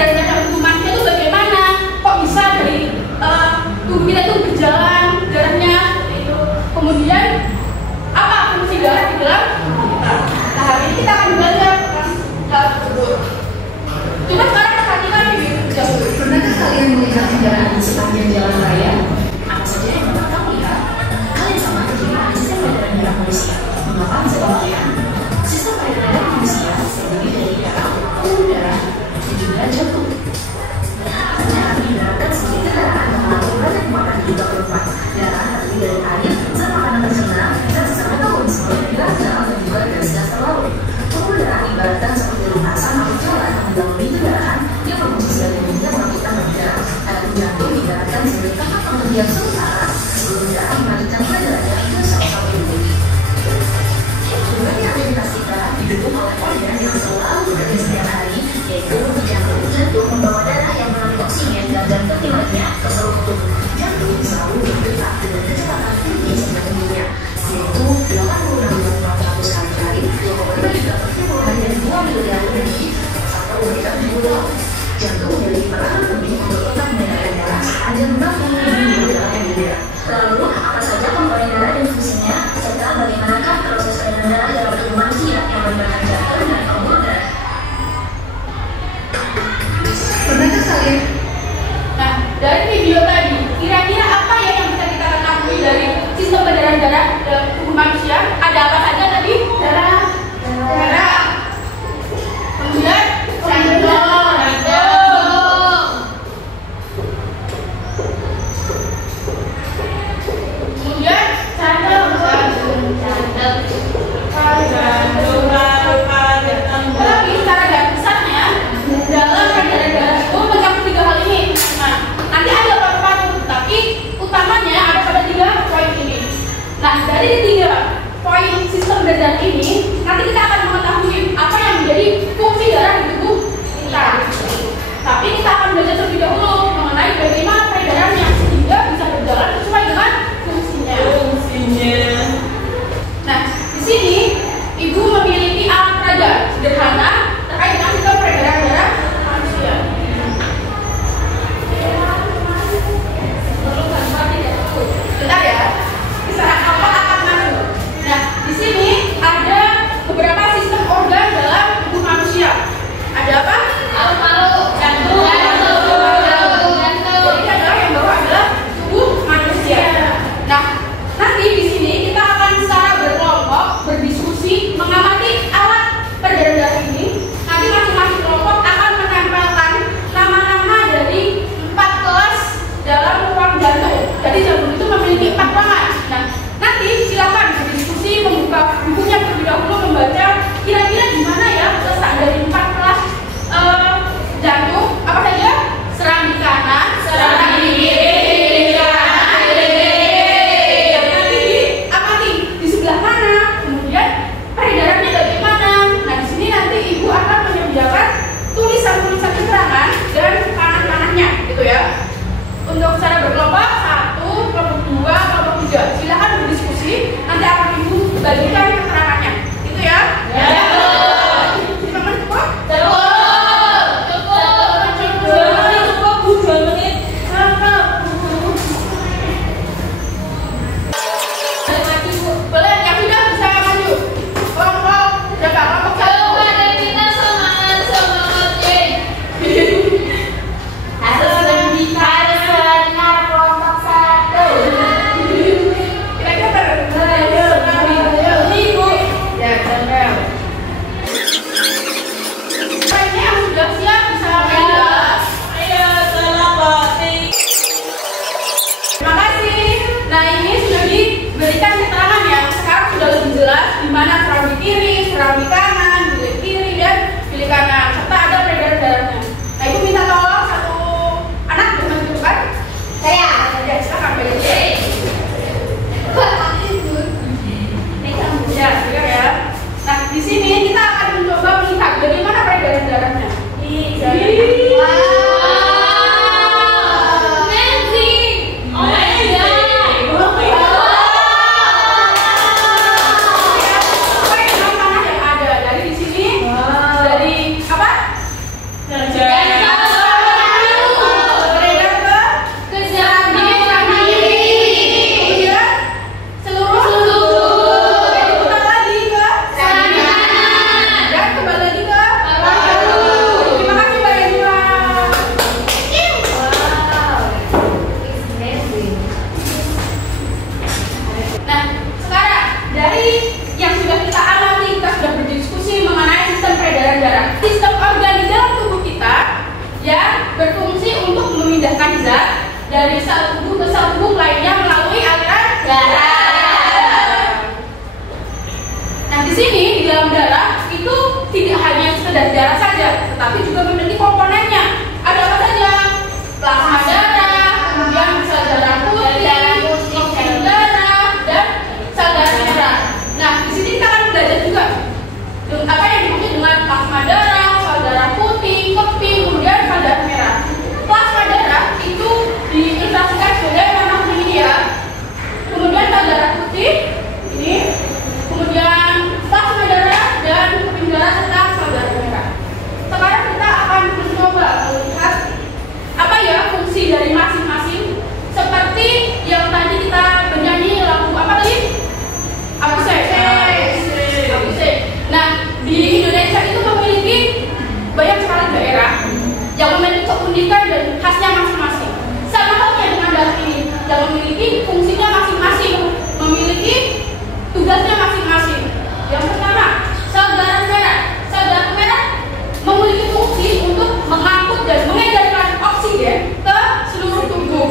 kesadaran akan tubuh manusia itu bagaimana, kok bisa dari tubuh kita itu berjalan darahnya seperti itu. Kemudian apa fungsi darah di dalam tubuh kita. Nah, hari ini kita akan belajar tentang hal tersebut. Cuma sekarang perhatikan ini dahulu. Pernahkah kalian melihat kendaraan di sepanjang jalan raya? Apa saja yang dapat kamu lihat? Hal yang sama terjadi pada sistem peredaran darah manusia. Mengapa bisa demikian? Sistem peredaran darah manusia terdiri dari darah, pembuluh darah, dan juga jantung. Darah diibaratkan sebagai kendaraan yang mengangkut banyak muatan di juga keempat. Darah terdiri dari air, zat makanan tercemar, dan sisa metabolisme dari darah dan juga dari gas terlarut. Pembuluh darah diibaratkan seperti lintasan atau jalan yang melalui kendaraan yang berfungsi sebagai media mengangkutkan darah. Adapun jantung diibaratkan sebagai tempat pengerjaan sementara sebelum darah melanjutkan perjalanannya ke sel-sel tubuh. Berbagai aktivitas kita didukung oleh organ yang selalu bekerja setiap hari, yaitu jantung. Jantung membawa darah yang melalui oksigen dan zat lainnya ke seluruh tubuh. Jantung selalu bergerak dengan kecepatan tinggi setiap minggunya, yaitu 86.400 kali per hari, 2,5 juta per minggu, dan 2 miliar lebih satu unit per minggu. Jantung memiliki peranan penting untuk tetap mengendalikan darah agar menabung lebih dalam tubuh. Lalu, apa saja komponen darah dan fungsinya, serta bagaimanakah proses peredaran darah dalam tubuh manusia yang melibatkan jantung dan pembuluh darah? memindahkan zat dari sel tubuh ke sel tubuh lainnya melalui aliran darah. Nah, di sini di dalam darah itu tidak hanya sekedar darah saja, tetapi juga memiliki komponennya. Ada apa saja? Plasma darah, kemudian sel darah putih, oksigen darah, dan sel darah merah. Nah, di sini kita akan belajar juga apa yang dimaksud dengan plasma darah, sel darah putih, keping, kemudian sel darah merah. Plasma darah itu diilustrasikan sebagai warna kuning ini ya. Kemudian sel darah putih ini, kemudian plasma darah dan keping darah serta sel darah merah. Sekarang kita akan mencoba melihat apa ya fungsi dari masing-masing, seperti yang tadi kita bernyanyi lagu apa tadi? Abisek. Nah, di Indonesia itu memiliki banyak sekali daerah yang memiliki keunikan dan khasnya masing-masing. Sama halnya dengan darah ini, yang memiliki fungsinya masing-masing, memiliki tugasnya masing-masing. Yang pertama, sel darah merah. Sel darah merah memiliki fungsi untuk mengangkut dan mengedarkan oksigen ke seluruh tubuh.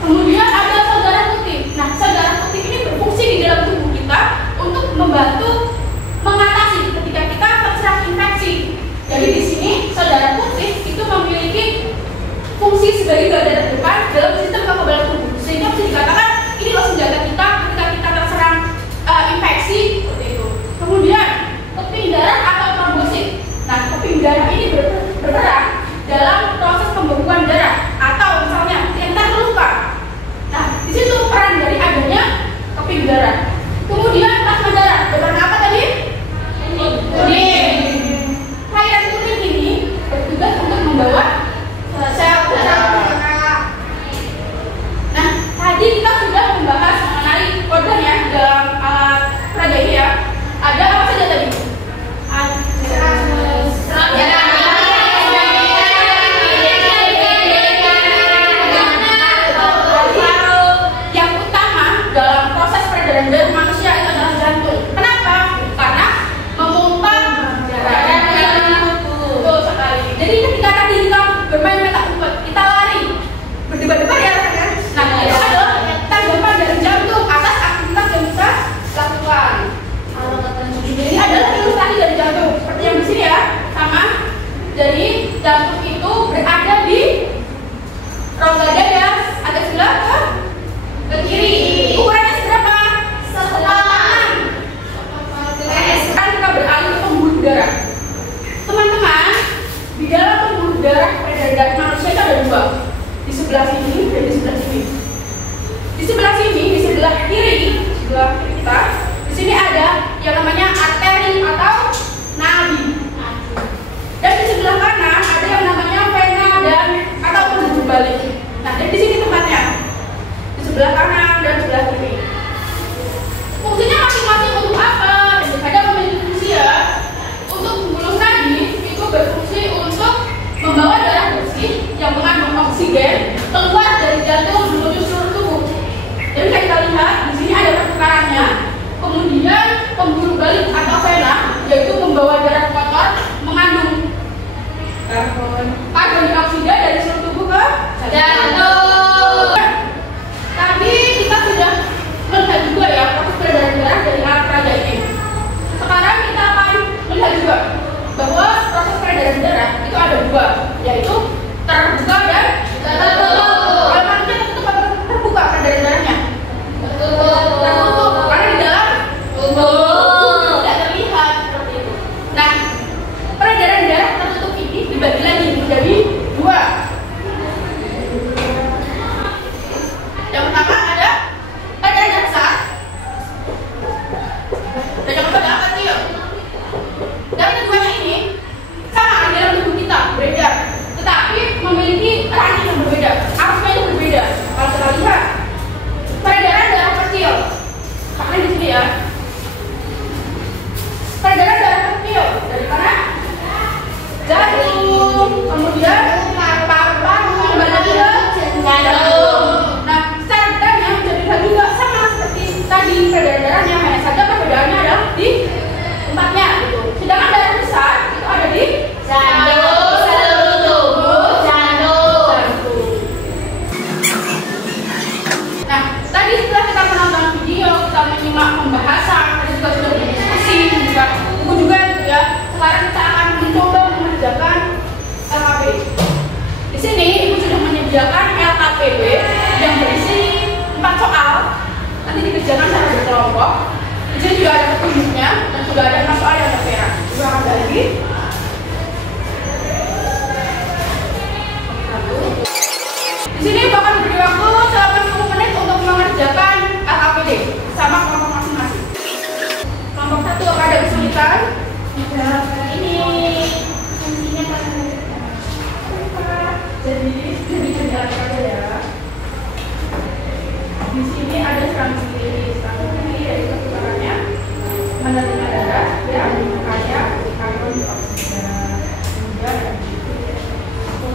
Kemudian ada sel darah putih. Nah, sel darah putih ini berfungsi di dalam tubuh kita untuk membantu mengatasi ketika kita terserang infeksi. Jadi di sini sel darah putih itu memiliki fungsi sebagai garda terdepan dalam sistem kekebalan tubuh, sehingga bisa dikatakan ini loh senjata kita ketika kita terserang infeksi seperti itu. Kemudian keping darah atau trombosit. Nah, keping darah ini berperan dalam proses pembekuan darah atau misalnya kita terluka. Nah, di situ peran dari adanya keping darah. Kemudian plasma darah berwarna apa tadi? Kuning. Cairan kuning ini bertugas untuk membawa sel darah. Nah, tadi kita sudah membahas mengenai organ ya dalam alat peraga ini ya. Ada apa saja tadi? Yang utama dalam proses peredaran darah manusia itu adalah jantung. Kenapa? Karena memompa darah. Betul sekali. Jadi ketika tadi kita bermain petak umpet, kita lari, berdebar-debar ya kan? Nah, itu adalah tanggapan dari jantung atas aktivitas yang kita lakukan. Jadi adalah ilustrasi dari jantung seperti yang di sini ya, sama. Jadi jantung itu berada di rongga dada agak sebelah ke kiri. Ukurannya seberapa? Sepalan. Sekarang kita beralih ke pembuluh darah. Teman-teman, di dalam pembuluh darah peredaran darah manusia itu ada dua, di sebelah sini dan di sebelah sini. Di sebelah sini, di sebelah kiri kita, di sini ada yang namanya arteri atau nadi. Dan di sebelah kanan ada yang namanya vena dan atau pembuluh balik. Nah, jadi di sini tempatnya. Di sebelah kanan dan sebelah kiri. Fungsinya masing-masing untuk apa? Ada memiliki fungsi ya. Untuk pembuluh nadi itu berfungsi untuk membawa darah bersih yang mengandung oksigen keluar dari jantung menuju seluruh tubuh. Jadi kita lihat di sini ada pertukarannya. Kemudian pembuluh balik atau vena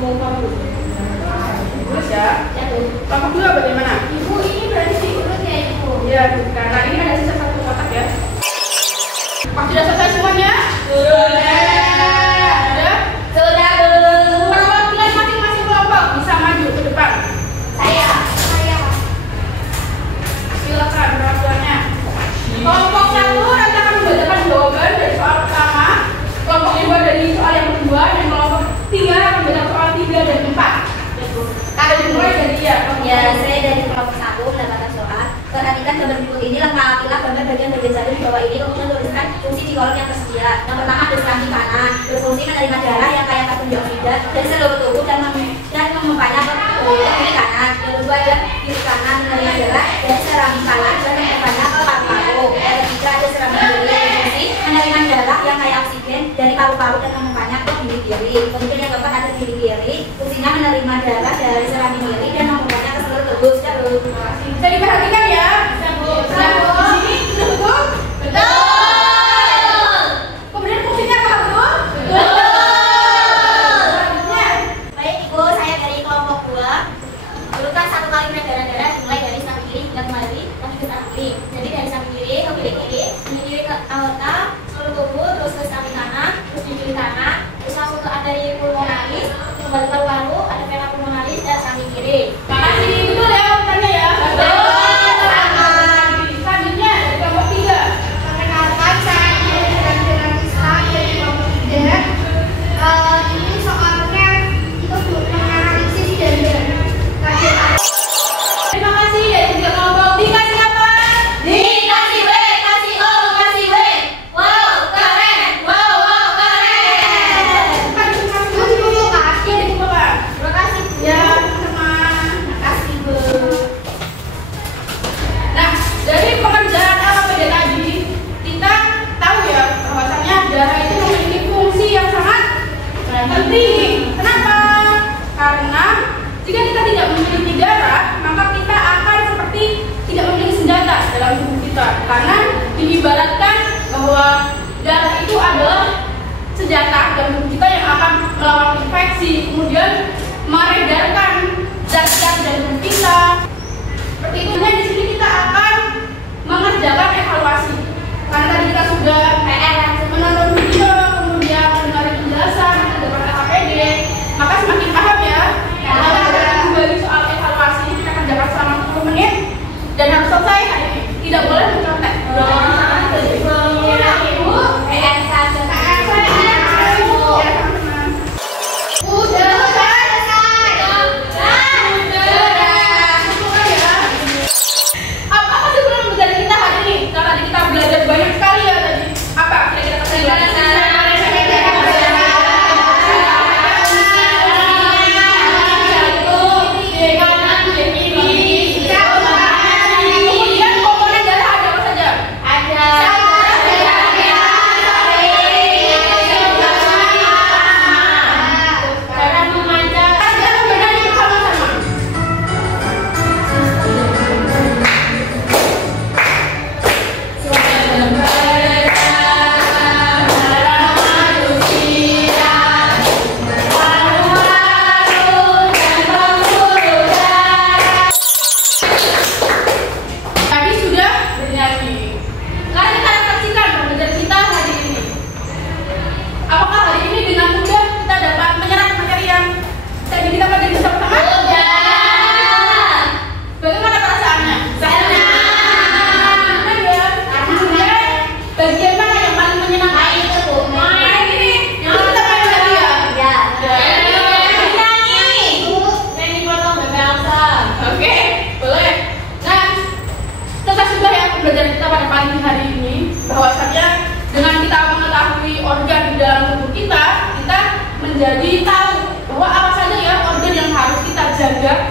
Terus ya. Kelompok 2 bagaimana? Ibu ini berarti diurut ya Ibu? Ya, bukan. Nah, ini ada sisa satu kotak ya. Apakah sudah selesai semuanya? Sudah? Sudah Bu. Perwakilan masing-masing kelompok bisa maju ke depan. Saya. Silakan perwakilannya. Kelompok 1 nanti akan membacakan jawaban dari soal pertama, kelompok 2 dari soal yang kedua, dan kelompok 3 akan membacakan soal 3 dan 4. Ada dimulai dari dia. Ya, saya dari kelompok 1 mendapatkan soal. Perhatikan gambar berikut ini, lengkapilah gambar bagian jalur di bawah ini, kemudian tuliskan fungsi di kolom yang tersedia. Yang pertama, deslasi kanan, berfungsi menerima darah yang kaya karbon dioksida dari seluruh tubuh dan memompanya ke kiri kanan. Yang kedua ada kiri kanan menerima darah dari serambi kanan dan memompanya ke paru-paru. Yang ketiga ada serambi kiri, berfungsi menerima darah yang kaya oksigen dari paru-paru dan memompanya ke diri kiri. Kemudian yang keempat ada diri kiri, fungsinya menerima darah dari serambi kiri dan memompanya ke seluruh tubuh. Bisa diperhatikan ya. Nah, di sini sudah betul? Betul. Kemudian fungsinya apa betul? Betul. Selanjutnya. Baik Ibu, saya dari kelompok 2. Urutkan 1 kali peredaran darah dimulai dari samping kiri hingga kembali lagi ke samping kiri. Jadi dari samping kiri ke kiri, dari kiri ke aorta, seluruh tubuh, terus ke samping kanan, terus di kiri kanan, terus masuk ke arteri pulmonalis, kembali ke paru-paru, ada vena pulmonalis dan samping kiri. Makasih, betul ya urutannya ya. Betul. Selanjutnya dari kelompok 3. Perkenalkan, saya Indra Firanisa dari kelompok 3. Ini soalnya itu menganalisis dan kajian. Terima kasih dari 3 kelompok. Dikasih apa? Dikasih W, kasih O, kasih W. Wow, keren. Wow, keren. Terima kasih ya, sama. Makasih Bu. Nah, dari pengerjaan LKPD tadi, kita tahu ya bahwasannya darah itu memiliki fungsi yang sangat penting. Kenapa? Karena jika kita tidak memiliki darah, maka kita akan seperti tidak memiliki senjata dalam tubuh kita. Karena diibaratkan bahwa darah itu adalah senjata dalam tubuh kita yang akan melawan infeksi, kemudian mengedarkan zat-zat dalam tubuh kita. Seperti itu. Di sini kita akan mengerjakan evaluasi. Karena tadi kita sudah menonton video, kemudian mendengar penjelasan tentang LKPD, maka semakin paham ya. Kita akan kembali soal evaluasi, kita kerjakan selama 10 menit dan harus selesai hari ini. Tidak boleh mencontek. Belajar banyak sekali ya tadi. Apa kira-kira kesimpulan? Kemudian komponen darah ada apa saja? Ada darah memancar. Ada bedanya bersama-sama. Tadi sudah bernyanyi. Sekarang kita refleksikan pembelajaran kita hari ini. Apakah hari ini dengan mudah kita dapat menyerap materi yang tadi kita pelajari bersama-sama? Bagaimana perasaannya? Senang ya? Kemudian bagian mana yang paling menyenangkan? itu Bu. Main ini. Yang kita main lagi ya? Nyanyi potong Bebe Elsa. Oke, boleh. Nah, selesai sudah ya pembelajaran kita pada pagi hari ini. Bahwasannya dengan kita mengetahui organ di dalam tubuh kita menjadi tahu bahwa apa saja ya organ yang harus kita jaga